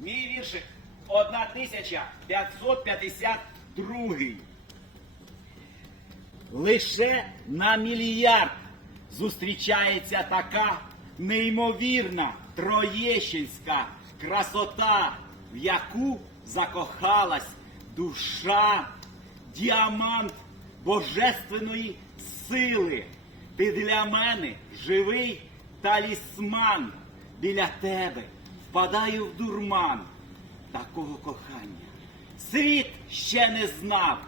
Мій віршик 1552. Лише на мільярд зустрічається така неймовірна троєщинська красота, в яку закохалась душа, діамант божественної сили. Ти для мене живий талісман. Біля тебе впадаю в дурман такого кохання. Світ ще не знав.